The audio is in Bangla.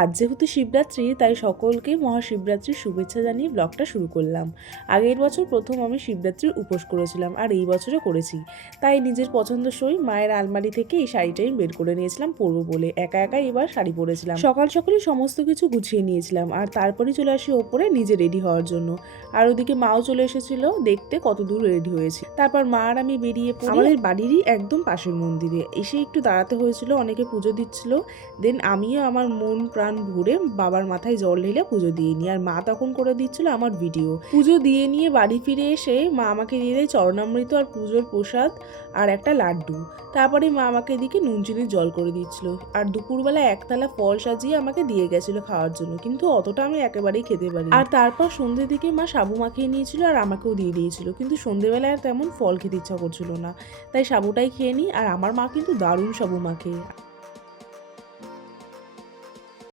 আজ যেহেতু শিবরাত্রি, তাই সকলকে মহাশিবরাত্রির শুভেচ্ছা জানিয়ে ব্লগটা শুরু করলাম। আগের বছর প্রথম আমি শিবরাত্রির উপোস করেছিলাম, আর এই বছরও করেছি। তাই নিজের পছন্দসই মায়ের আলমারি থেকে এই শাড়িটাই বের করে নিয়েছিলাম পরবো বলে। একা একা এবার শাড়ি পরেছিলাম। সকাল সকালই সমস্ত কিছু গুছিয়ে নিয়েছিলাম, আর তারপরেই চলে আসি ওপরে নিজে রেডি হওয়ার জন্য। আর ওদিকে মাও চলে এসেছিল দেখতে কত দূর রেডি হয়েছি। তারপর মা আর আমি বেরিয়ে পড়ি আমাদের বাড়িরই একদম পাশের মন্দিরে। এসে একটু দাঁড়াতে হয়েছিল, অনেকে পুজো দিচ্ছিল। দেন আমিও আমার মন প্রাণ ভরে বাবার মাথায় জল ঢেলে পুজো দিয়ে নিই, আর মা তখন করে দিচ্ছিল আমার ভিডিও। পুজো দিয়ে নিয়ে বাড়ি ফিরে এসে মা আমাকে দিয়ে দেয় চরণামৃত আর পুজোর প্রসাদ আর একটা লাড্ডু। তারপরে মা আমাকে এদিকে নুন চিনির জল করে দিচ্ছিল, আর দুপুরবেলা একতলা ফল সাজিয়ে আমাকে দিয়ে গেছিল খাওয়ার জন্য, কিন্তু অতটা আমি একেবারেই খেতে পারি। আর তারপর সন্ধ্যের দিকে মা সাবু মাখিয়ে নিয়েছিল আর আমাকেও দিয়ে দিয়েছিল, কিন্তু সন্ধ্যেবেলায় আর তেমন ফল খেতে ইচ্ছা করছিল না, তাই সাবুটাই খেয়ে নিই। আর আমার মা কিন্তু দারুণ সাবু মাখে।